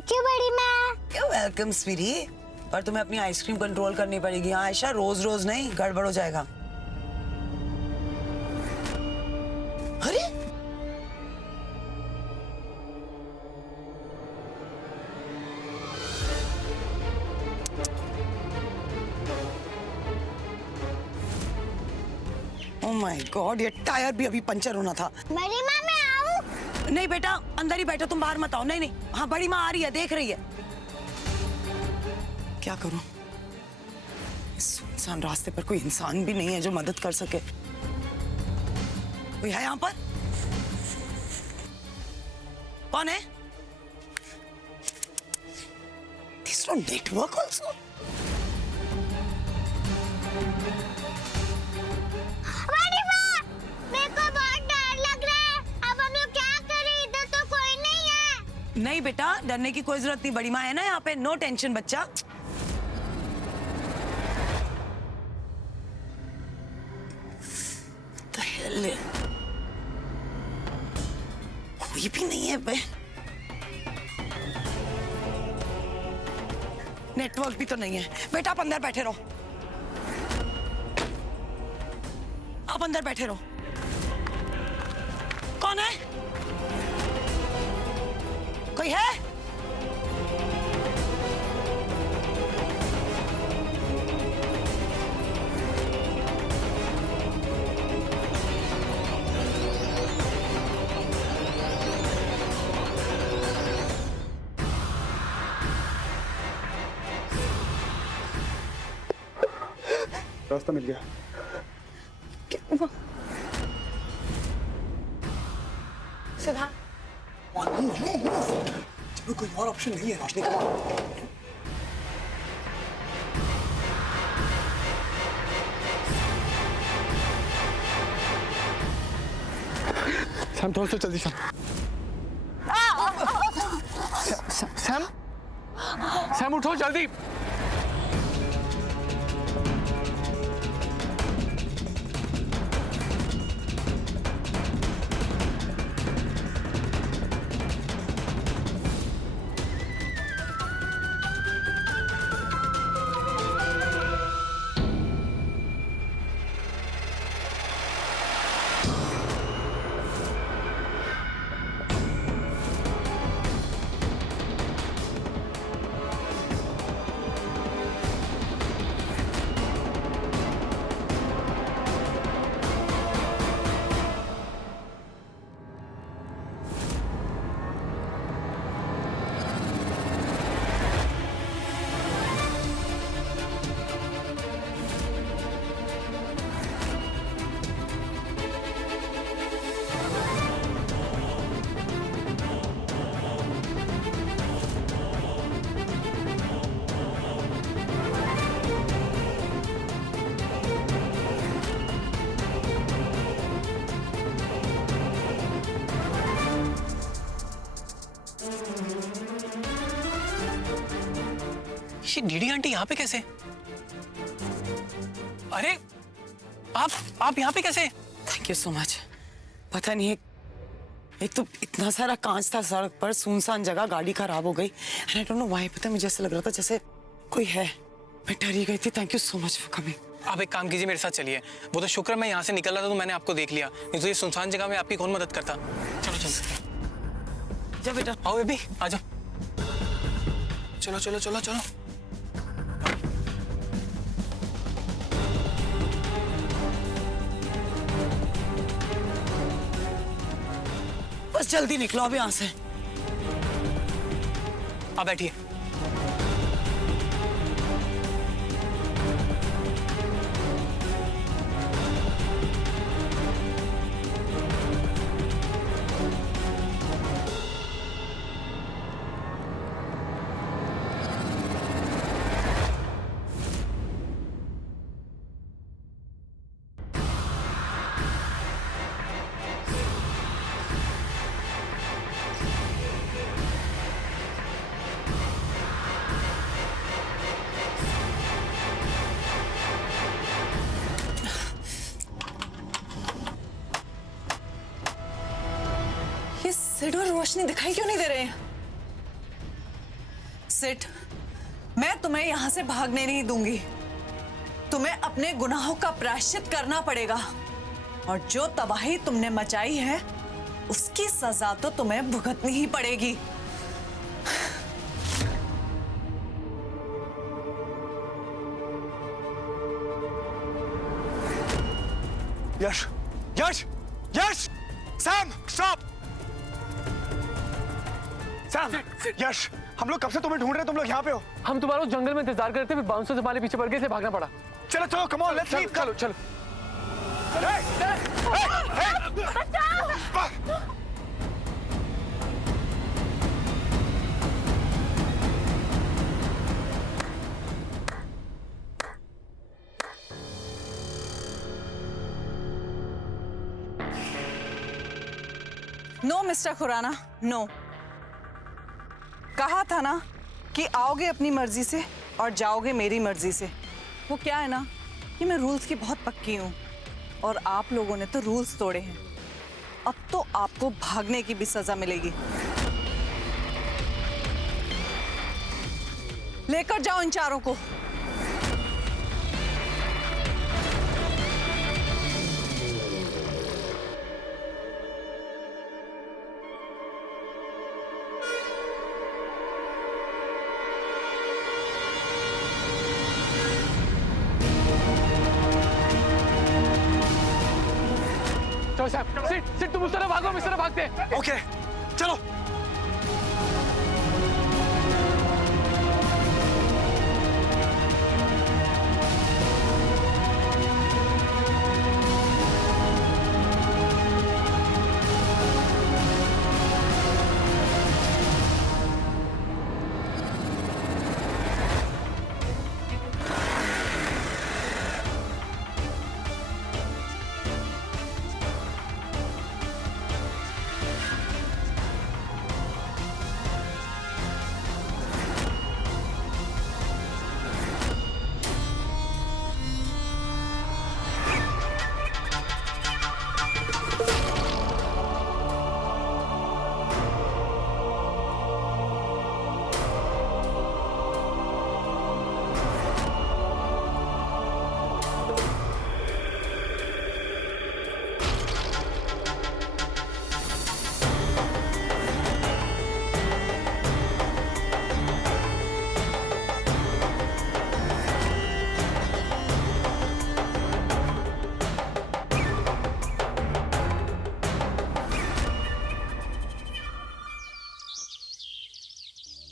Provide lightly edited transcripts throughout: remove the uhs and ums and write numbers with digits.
Thank you बड़ी माँ। You're welcome, sweetie. पर तुम्हें अपनी आइसक्रीम कंट्रोल करनी पड़ेगी आयशा, रोज रोज नहीं, गड़बड़ हो जाएगा। अरे ओह माय गॉड, ये टायर भी अभी पंचर होना था। बड़ी माँ मैं आऊँ? नहीं बेटा, अंदर ही बैठो, तुम बाहर मत आओ। नहीं नहीं, हाँ बड़ी माँ आ रही है, देख रही है। क्या करूं? इस सुनसान रास्ते पर कोई इंसान भी नहीं है जो मदद कर सके। कोई है यहाँ पर? कौन है? There's no network also. बड़ी माँ, मेरे को बहुत डर लग रहा है। अब हम लोग क्या करें? इधर तो कोई नहीं है। नहीं बेटा, डरने की कोई जरूरत नहीं, बड़ी माँ है ना यहाँ पे। नो टेंशन बच्चा। The hell? कोई भी नहीं है बे। नेटवर्क भी तो नहीं है। बेटा आप अंदर बैठे रहो, आप अंदर बैठे रहो। कौन है? कोई है? रास्ता मिल गया। सुधा, चलो कोई और ऑप्शन नहीं है रोशनी का। सैम थोड़ा सा जल्दी सैम सैम उठो जल्दी। ये डीडी आंटी यहाँ पे कैसे? अरे आप यहाँ पे कैसे? Thank you so much. पता नहीं, एक तो इतना सारा कांच था सड़क पर, सुनसान जगह, गाड़ी खराब हो गई। And I don't know why, पता मुझे ऐसा लग रहा था जैसे कोई है। मैं डरी गई थी। Thank you so much for coming. आप एक काम कीजिए, मेरे साथ चलिए। वो तो शुक्र मैं यहाँ से निकल रहा था तो मैंने आपको देख लिया, नहीं तो ये सुनसान जगह में आपकी कौन मदद करता। चलो चलो जा बेटा। आओ बेबी, आ जाओ। चलो चलो चलो चलो। बस जल्दी निकलो अब यहाँ से। आप बैठिए। सिड और रोशनी दिखाई क्यों नहीं दे रहे हैं? That's it. मैं तुम्हें यहां से भागने नहीं दूंगी। तुम्हें अपने गुनाहों का प्रायश्चित करना पड़ेगा और जो तबाही तुमने मचाई है उसकी सजा तो तुम्हें भुगतनी ही पड़ेगी। यश, यश, यश, सैम, स्टॉप। सैम, यश, हम लोग कब से तुम्हें ढूंढ रहे हैं, तुम लोग यहाँ पे हो। हम तुम्हारा उस जंगल में इंतजार करते थे, बाउंसर से हमारे पीछे पड़ गए, इसलिए भागना पड़ा। चलो चलो, कम ऑन, लेट्स लीव। चलो चलो। No mister Khurana, no. कहा था ना कि आओगे अपनी मर्जी से और जाओगे मेरी मर्जी से। वो क्या है ना कि मैं रूल्स की बहुत पक्की हूं और आप लोगों ने तो रूल्स तोड़े हैं। अब तो आपको भागने की भी सजा मिलेगी। लेकर जाओ इन चारों को। चलो सैम, सिट तुम उस तरफ भागो, हम इस तरफ भागते हैं। ओके, चलो।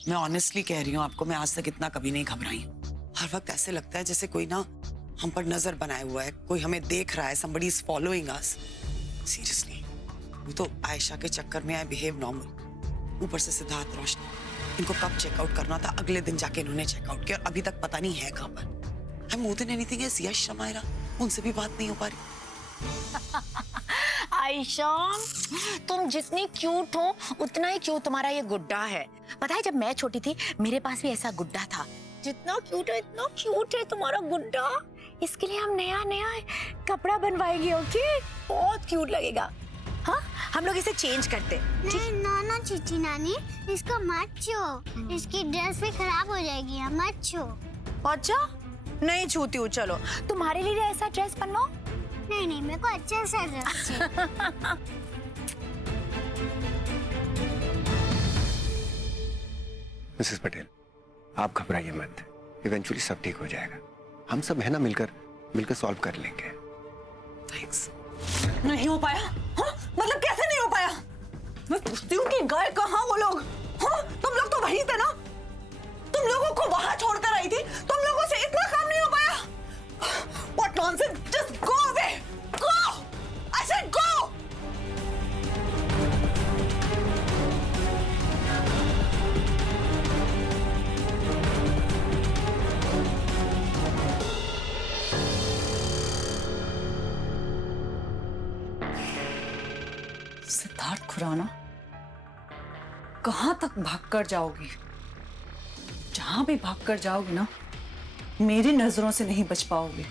मैं ऑनेस्टली कह रही हूँ आपको, मैं आज तक इतना कभी नहीं घबराई हूँ। हर वक्त ऐसे लगता है जैसे कोई ना हम पर नजर बनाए हुआ है, कोई हमें देख रहा है, somebody is following us. Seriously, वो तो आयशा के चक्कर में आई बिहेव नॉर्मल, ऊपर से सिद्धार्थ रोशनी, इनको कब चेकआउट करना था अगले दिन जाके इन्होंने चेकआउट किया और अभी तक पता नहीं है कहाँ पर। I'm more than anything is यश शमायरा, उनसे भी बात नहीं हो पा रही। आयशा, तुम जितनी क्यूट हो उतना ही क्यूट तुम्हारा ये गुड्डा है। पता है जब मैं छोटी थी मेरे पास भी ऐसा गुड्डा था। जितना क्यूट है इतना क्यूट है तुम्हारा गुड्डा। इसके लिए हम नया नया कपड़ा बनवाएंगे, ओके? बहुत क्यूट लगेगा। हाँ, हम लोग इसे चेंज करते। नहीं ना चीची नानी, इसको मत छू, इसकी ड्रेस भी खराब हो जाएगी, मत छू। अच्छा, नहीं छूती हूँ। चलो तुम्हारे लिए ऐसा ड्रेस बनवाओ। नहीं, मेरे को अच्छा सा ड्रेस चाहिए। मिसेस पटेल, आप घबराइए मत, इवेंचुअली सब ठीक हो जाएगा। हम सब है ना, मिलकर सॉल्व कर लेंगे। थैंक्स। नहीं हो पाया? हाँ? मतलब कैसे नहीं हो पाया? मैं पूछती हूँ कि गए कहाँ वो लोग? हाँ? तुम लोग तो वहीं थे ना? तुम लोगों को वहां छोड़कर आई थी, तुम लोगों से इतना काम नहीं हो पाया? What nonsense! Just go away! Go! I said go! Siddharth Khurana, कहां तक भागकर जाओगी? जहां भी भागकर जाओगी ना, मेरी नजरों से नहीं बच पाओगे।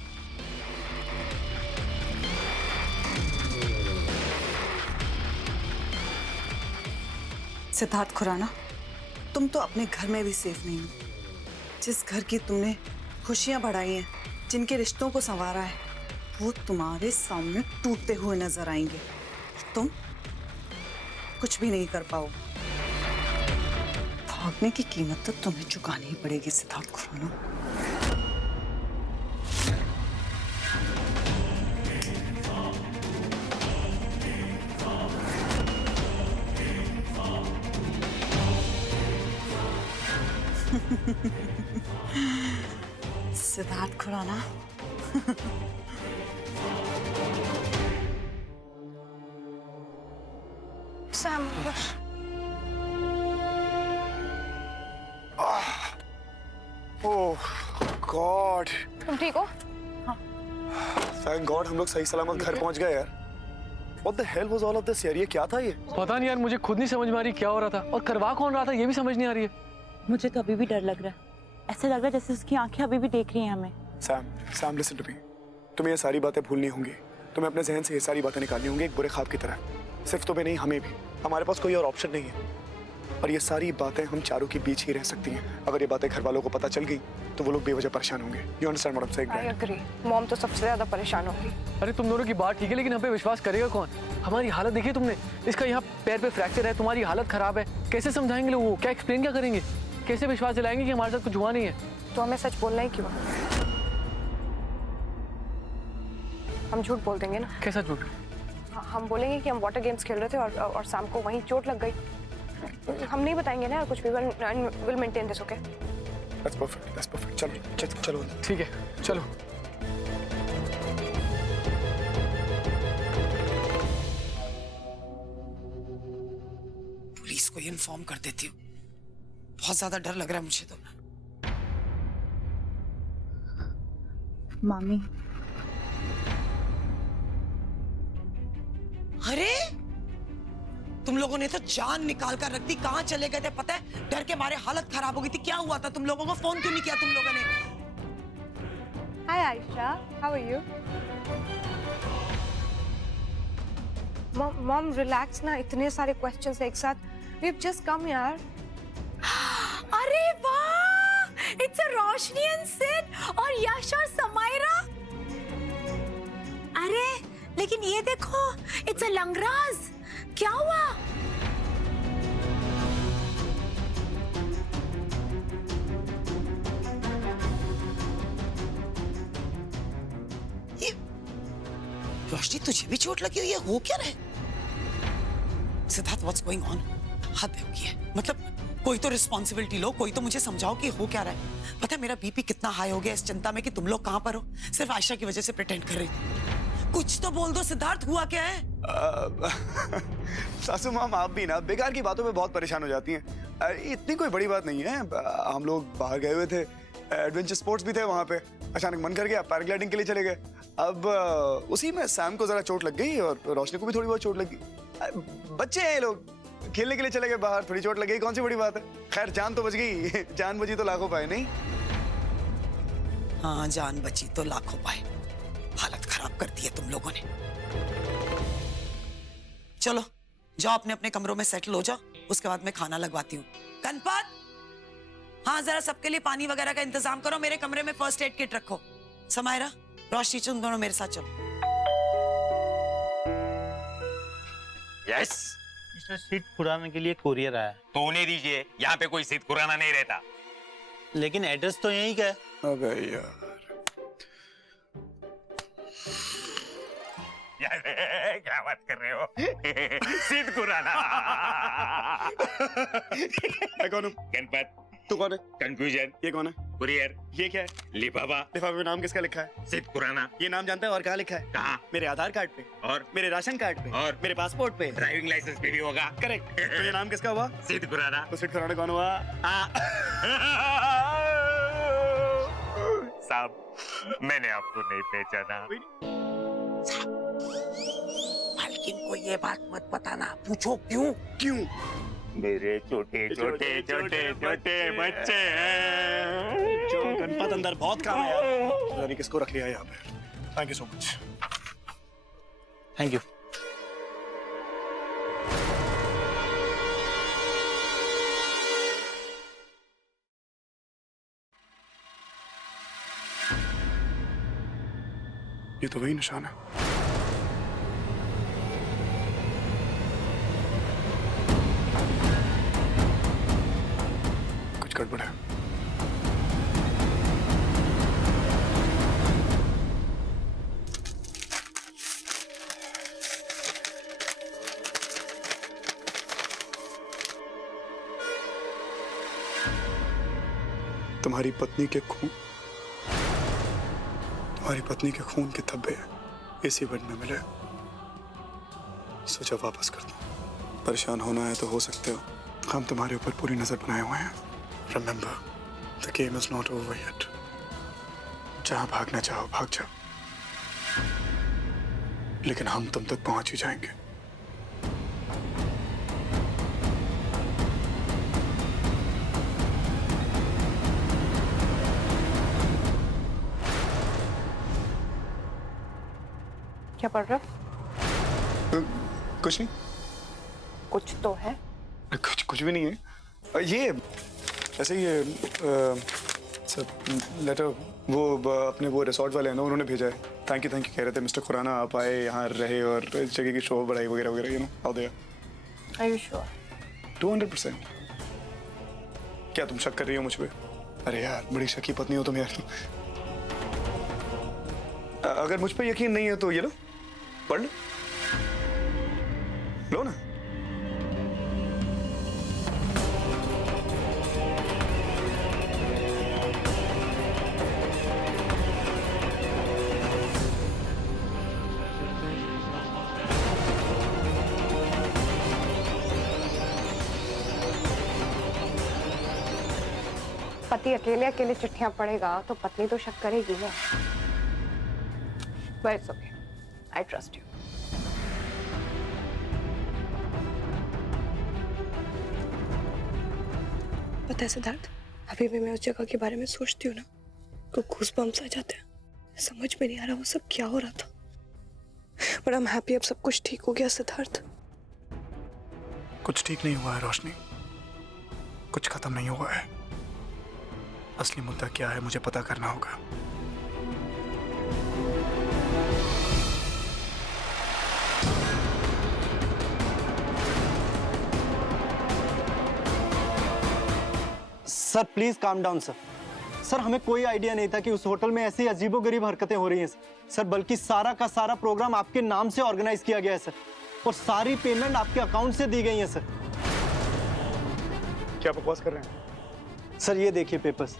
सिद्धार्थ खुराना, तुम तो अपने घर में भी सेफ नहीं हो। जिस घर की तुमने खुशियां बढ़ाई हैं, जिनके रिश्तों को संवारा है, वो तुम्हारे सामने टूटते हुए नजर आएंगे। तुम कुछ भी नहीं कर पाओगे। भागने की कीमत तो तुम्हें चुकानी ही पड़ेगी सिद्धार्थ खुराना। सिद्धार्थ खुराना। सैम, ओह गॉड, तुम ठीक हो? थैंक गॉड हम लोग सही सलामत घर पहुंच गए यार। What the hell was all of this यार? ये क्या था ये? पता नहीं यार, मुझे खुद नहीं समझ में आ रही क्या हो रहा था और करवा कौन रहा था ये भी समझ नहीं आ रही है। मुझे तो अभी भी डर लग रहा है। ऐसा लग रहा है जैसे उसकी आंखें अभी भी देख रही हैं हमें। Sam listen to me. तुम्हें ये सारी बातें भूलनी होंगी। तुम्हें अपने जहन से ये सारी बातें निकालनी होंगी एक बुरे ख्वाब की तरह। सिर्फ तुम्हें नहीं, हमें भी। हमारे पास कोई और ऑप्शन नहीं है और ये सारी बातें हम चारों के बीच ही रह सकती हैं। अगर ये बातें घर वालों को पता चल गई तो वो लोग बेवजह परेशान होंगे। You understand what I am saying? I agree. Mom तो सबसे ज्यादा परेशान होगी। अरे तुम दोनों की बात ठीक है लेकिन हम पे विश्वास करेगा कौन? हमारी हालत देखी तुमने, इसका यहाँ पैर पे फ्रैक्चर है, तुम्हारी हालत खराब है। कैसे समझाएंगे लोगों को? क्या एक्सप्लेन क्या करेंगे? कैसे विश्वास दिलाएंगे कि हमारे साथ कुछ हुआ नहीं है? तो हमें सच बोलना ही क्यों? हम झूठ बोल देंगे ना। कैसा झूठ? हम बोलेंगे कि हम वाटर गेम्स खेल रहे थे और शाम को वहीं चोट लग गई। हम नहीं बताएंगे ना कुछ भी। Will maintain this, okay? That's perfect. चलो। ठीक है, चलो। पुलिस को इन्फॉर्म कर देती हूँ। बहुत ज्यादा डर लग रहा है मुझे तो। मामी, अरे तुम लोगों ने तो जान निकाल कर रख दी। कहाँ चले गए थे पता है? डर के मारे हालत खराब हो गई थी। क्या हुआ था? तुम लोगों को फोन क्यों नहीं किया तुम लोगों ने? Hi Ayesha, how are you? Mom relax ना, इतने सारे क्वेश्चंस एक साथ। वी हैव जस्ट कम यार। अरे वाह, it's a Roshni and Sid और यश और समायरा। अरे लेकिन ये देखो, इट्स अ लंगराज। क्या हुआ? ये रोशनी, तुझे भी चोट लगी हुई है? हो क्या रहा है? Siddharth, what's going on? हद होगी है। मतलब कोई तो रिस्पॉन्सिबिलिटी लो, कोई तो मुझे समझाओ कि हो क्या रहा है। पता है मेरा बीपी कितना हाई हो गया इस चिंता में कि तुम लोग कहां पर हो। सिर्फ आयशा की वजह से प्रिटेंड कर रही थी। कुछ तो बोल दो सिद्धार्थ, हुआ क्या है? सासू माम, आप भी ना बेकार की बातों में बहुत परेशान हो जाती हैं। इतनी कोई बड़ी बात नहीं है। हम लोग बाहर गए हुए थे, एडवेंचर स्पोर्ट्स भी थे वहाँ पे। अचानक मन कर गया, पैराग्लाइडिंग के लिए चले गए। अब उसी में सैम को जरा चोट लग गई और रोशनी को भी थोड़ी बहुत चोट लगी। बच्चे हैं ये लोग, खेलने के लिए चले गए बाहर, थोड़ी चोट लग गई, कौन सी बड़ी बात है। खैर जान तो बच गई। जान बची तो लाखों पाए, नहीं? हाँ, जान बची तो लाखों पाए। हालत खराब कर दी है तुम लोगों ने। चलो जाओ अपने अपने कमरों में सेटल हो जाओ, उसके बाद मैं खाना लगवाती हूँ। गणपत, हाँ जरा सबके लिए पानी वगैरह का इंतजाम करो। मेरे कमरे में फर्स्ट एड किट रखो। समायरा, रोशनी, तुम दोनों मेरे साथ चलो। यस मिस्टर सिद्ध खुराना के लिए कोरियर आया। तो उन्हें दीजिए, यहाँ पे कोई सिद्ध खुराना नहीं रहता। लेकिन एड्रेस तो यही का है। अबे यार, क्या बात कर रहे हो? सिद्ध खुराना। मैं कौन हूँ? गणपत। तू कौन है? कंफ्यूजन। ये कौन है? कुरियर। ये क्या है? लिफाफा। लिफाफे में नाम किसका लिखा है? सिद्ध खुराना। ये नाम जानता है? और कहाँ लिखा है? कहाँ? मेरे आधार कार्ड पे, और मेरे राशन कार्ड पे, और मेरे पासपोर्ट पे, ड्राइविंग लाइसेंस पे भी होगा। करेक्ट। तो ये नाम किसका हुआ? सिद्ध खुराना। तो सिद्ध खुराना कौन हुआ? साहब, मैंने आपको नहीं पहचाना। मालकिन को ये बात मत बताना। पूछो क्यों? क्यों? मेरे छोटे छोटे छोटे छोटे बच्चे हैं। जो गणपत अंदर बहुत काम है यार। पता नहीं किसको रख लिया है यहाँ पे। Thank you so much. Thank you. ये तो वही निशान है। कुछ गड़बड़ है। तुम्हारी पत्नी के खून के धब्बे इसी बेड में मिले। सोचा वापस कर दो। परेशान होना है तो हो सकते हो। हम तुम्हारे ऊपर पूरी नजर बनाए हुए हैं। Remember, the game is not over yet. जहां भागना चाहो भाग जाओ, लेकिन हम तुम तक पहुंच ही जाएंगे। क्या पढ़ रहा हो? कुछ नहीं। कुछ तो है। कुछ भी नहीं है। ये ऐसे ही सब लेटर वो अपने वो रिसोर्ट वाले हैं ना, उन्होंने भेजा है। थैंक यू कह रहे थे मिस्टर खुराना आप आए, यहाँ रहे और इस जगह की शो बढ़ाई वगैरह वगैरह, you know how they are. Are you sure? 200%। क्या तुम शक कर रही हो मुझ पे? अरे यार बड़ी शकी पत्नी हो तुम यार। अगर मुझ पे यकीन नहीं है तो ये लो, पढ़ लो ना। पति अकेले अकेले चिट्ठियां पढ़ेगा तो पत्नी तो शक करेगी ना। But it's okay. I trust you. पता है सिद्धार्थ, अभी भी मैं उस जगह के बारे में सोचती हूँ ना तो गूज़बम्प्स आ जाते हैं। समझ में नहीं आ रहा वो सब क्या हो रहा था। बट आई एम हैप्पी अब सब कुछ ठीक हो गया सिद्धार्थ। कुछ ठीक नहीं हुआ है रोशनी, कुछ खत्म नहीं हुआ है। असली मुद्दा क्या है मुझे पता करना होगा। Sir please calm down sir. Sir हमें कोई आइडिया नहीं था कि उस होटल में ऐसी अजीबोगरीब हरकतें हो रही हैं सर। बल्कि सारा का सारा प्रोग्राम आपके नाम से ऑर्गेनाइज किया गया है सर, और सारी पेमेंट आपके अकाउंट से दी गई है सर। क्या बकवास कर रहे हैं सर? ये देखिए पेपर्स।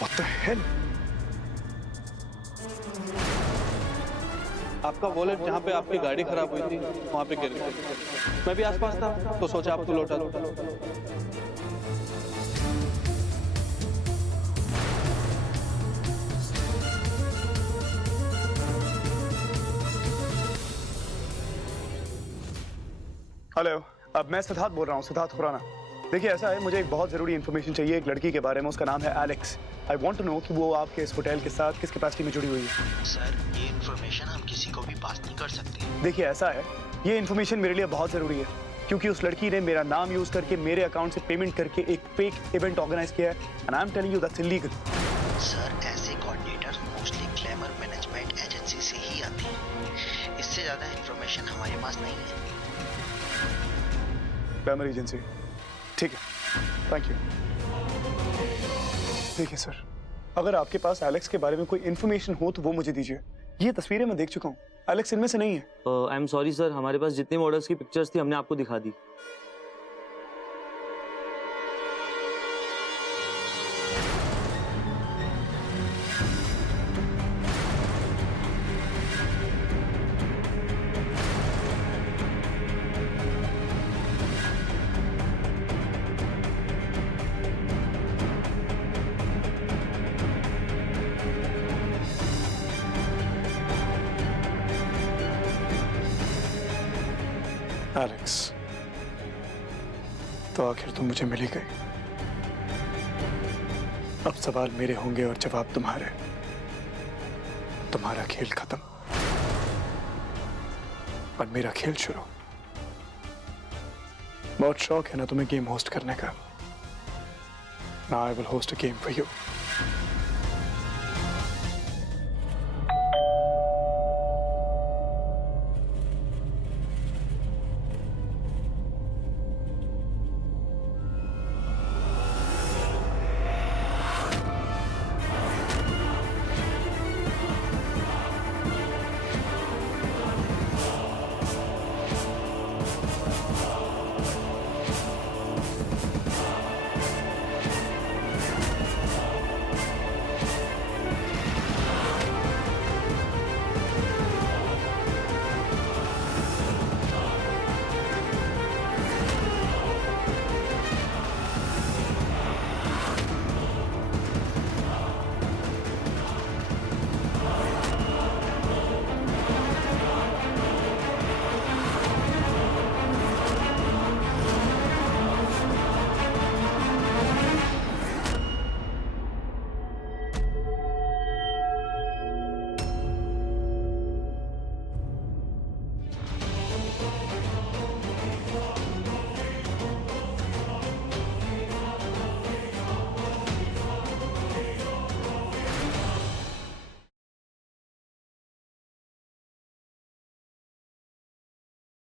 What the hell? आपका वॉलेट जहाँ पे आपकी गाड़ी खराब हुई थी वहाँ पे गिर गया। मैं भी आसपास था तो सोचा आपको लौटा दो। हेलो, अब मैं सिद्धार्थ बोल रहा हूँ, सिद्धार्थ खुराना। देखिए ऐसा है, मुझे एक बहुत जरूरी इन्फॉर्मेशन चाहिए एक लड़की के बारे में। उसका नाम है Alex. I want to know कि वो आपके इस होटल के साथ किस कैपेसिटी में जुड़ी हुई है। सर ये इन्फॉर्मेशन हम किसी को भी पास नहीं कर सकते। देखिए ऐसा है, ये इन्फॉर्मेशन मेरे लिए बहुत जरूरी है क्योंकि उस लड़की ने मेरा नाम यूज करके मेरे अकाउंट से पेमेंट करके एक फेक इवेंट ऑर्गेनाइज किया है and I am telling you that's illegal. Sir ऐसे coordinator mostly glamour management agency से ही आते हैं। इससे ज्यादा इन्फॉर्मेशन हमारे पास नहीं है। ग्लैमर एजेंसी, ठीक है, थैंक यू। देखिए सर, अगर आपके पास एलेक्स के बारे में कोई इन्फॉर्मेशन हो तो वो मुझे दीजिए। ये तस्वीरें मैं देख चुका हूँ, एलेक्स इनमें से नहीं है। आई एम सॉरी सर, हमारे पास जितने मॉडल्स की पिक्चर्स थी हमने आपको दिखा दी। एलेक्स, तो आखिर तुम मुझे मिल ही गई। अब सवाल मेरे होंगे और जवाब तुम्हारे। तुम्हारा खेल खत्म और मेरा खेल शुरू। बहुत शौक है ना तुम्हें गेम होस्ट करने का। Now I will host a game for you.